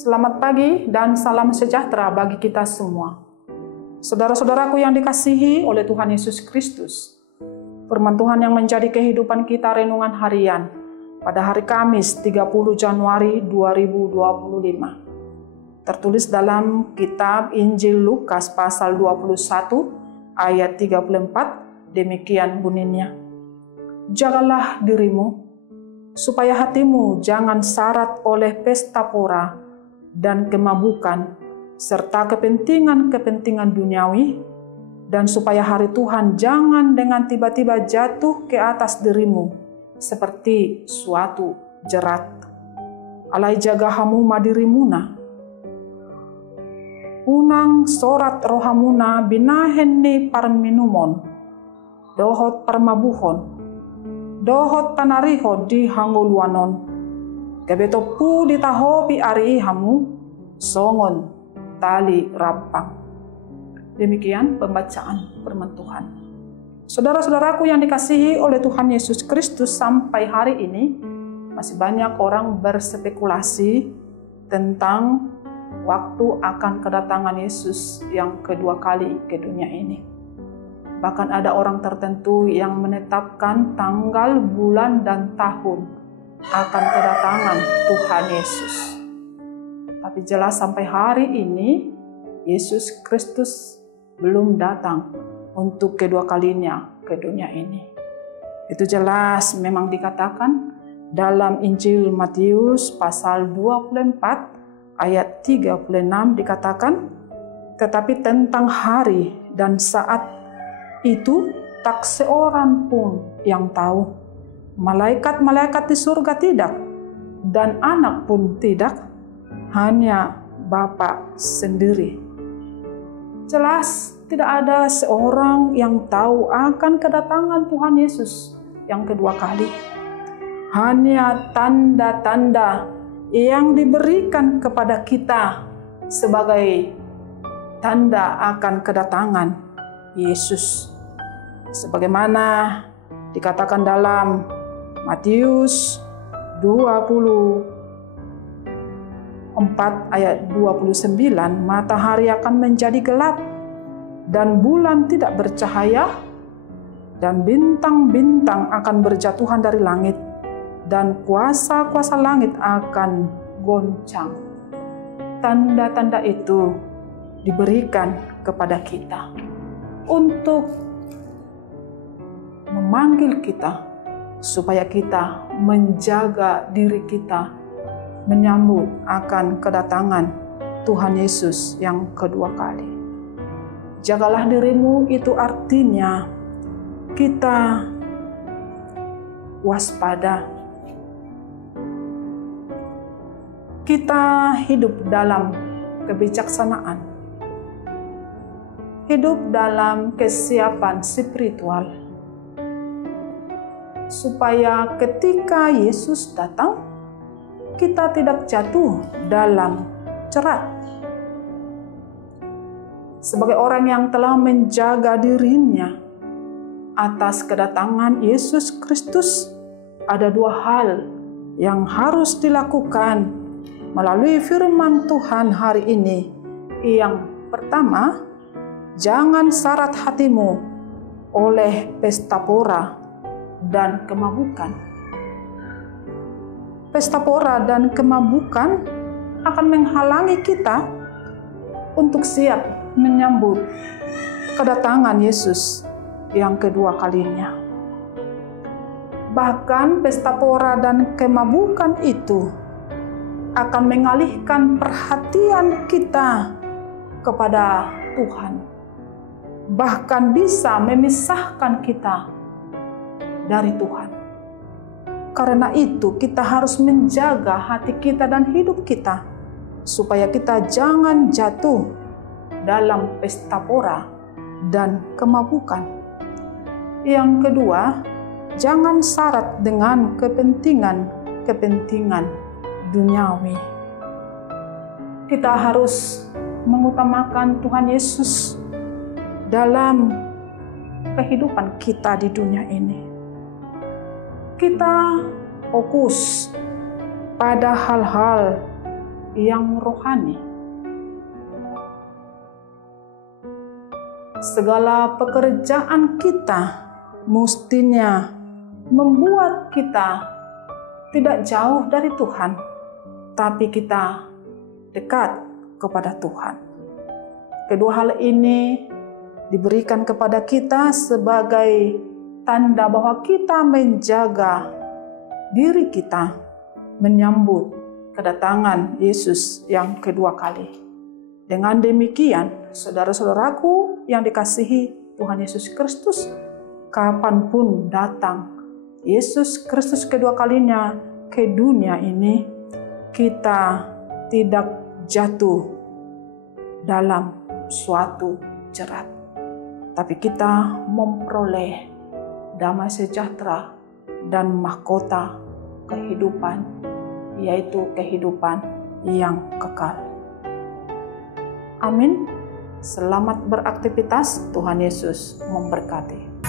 Selamat pagi dan salam sejahtera bagi kita semua. Saudara-saudaraku yang dikasihi oleh Tuhan Yesus Kristus, firman Tuhan yang menjadi kehidupan kita renungan harian pada hari Kamis 30 Januari 2025. Tertulis dalam kitab Injil Lukas pasal 21 ayat 34, demikian bunyinya. Jagalah dirimu, supaya hatimu jangan syarat oleh pesta pora dan kemabukan, serta kepentingan-kepentingan duniawi, dan supaya hari Tuhan jangan dengan tiba-tiba jatuh ke atas dirimu seperti suatu jerat. Alai jaga hamuma dirimuna, unang sorat rohamuna binahenni parminumon, dohot parmabuhon, dohot panariho di hanguluanon, kebetopu ditahopi ari hamu songon tali rapang. Demikian pembacaan firman Tuhan. Saudara-saudaraku yang dikasihi oleh Tuhan Yesus Kristus, sampai hari ini masih banyak orang berspekulasi tentang waktu akan kedatangan Yesus yang kedua kali ke dunia ini. Bahkan ada orang tertentu yang menetapkan tanggal, bulan, dan tahun akan kedatangan Tuhan Yesus. Tapi jelas sampai hari ini Yesus Kristus belum datang untuk kedua kalinya ke dunia ini. Itu jelas memang dikatakan dalam Injil Matius pasal 24 ayat 36 dikatakan, tetapi tentang hari dan saat itu tak seorang pun yang tahu, malaikat-malaikat di surga tidak, dan anak pun tidak, hanya Bapa sendiri. Jelas tidak ada seorang yang tahu akan kedatangan Tuhan Yesus yang kedua kali. Hanya tanda-tanda yang diberikan kepada kita sebagai tanda akan kedatangan Yesus. Sebagaimana dikatakan dalam Matius 24 ayat 29, matahari akan menjadi gelap dan bulan tidak bercahaya, dan bintang-bintang akan berjatuhan dari langit, dan kuasa-kuasa langit akan goncang. Tanda-tanda itu diberikan kepada kita untuk memanggil kita supaya kita menjaga diri kita menyambut akan kedatangan Tuhan Yesus yang kedua kali. Jagalah dirimu itu artinya kita waspada. Kita hidup dalam kebijaksanaan, hidup dalam kesiapan spiritual, supaya ketika Yesus datang, kita tidak jatuh dalam jerat. Sebagai orang yang telah menjaga dirinya atas kedatangan Yesus Kristus, ada dua hal yang harus dilakukan melalui firman Tuhan hari ini. Yang pertama, jangan syarat hatimu oleh pesta pora dan kemabukan. Pesta pora dan kemabukan akan menghalangi kita untuk siap menyambut kedatangan Yesus yang kedua kalinya. Bahkan pesta pora dan kemabukan itu akan mengalihkan perhatian kita kepada Tuhan, bahkan bisa memisahkan kita dari Tuhan. Karena itu kita harus menjaga hati kita dan hidup kita supaya kita jangan jatuh dalam pesta pora dan kemabukan. Yang kedua, jangan syarat dengan kepentingan duniawi. Kita harus mengutamakan Tuhan Yesus dalam kehidupan kita di dunia ini. Kita fokus pada hal-hal yang rohani. Segala pekerjaan kita mestinya membuat kita tidak jauh dari Tuhan, tapi kita dekat kepada Tuhan. Kedua hal ini diberikan kepada kita sebagai tanda bahwa kita menjaga diri kita menyambut kedatangan Yesus yang kedua kali. Dengan demikian, saudara-saudaraku yang dikasihi Tuhan Yesus Kristus, kapanpun datang Yesus Kristus kedua kalinya ke dunia ini, kita tidak jatuh dalam suatu jerat, tapi kita memperoleh damai sejahtera dan mahkota kehidupan, yaitu kehidupan yang kekal. Amin. Selamat beraktivitas. Tuhan Yesus memberkati.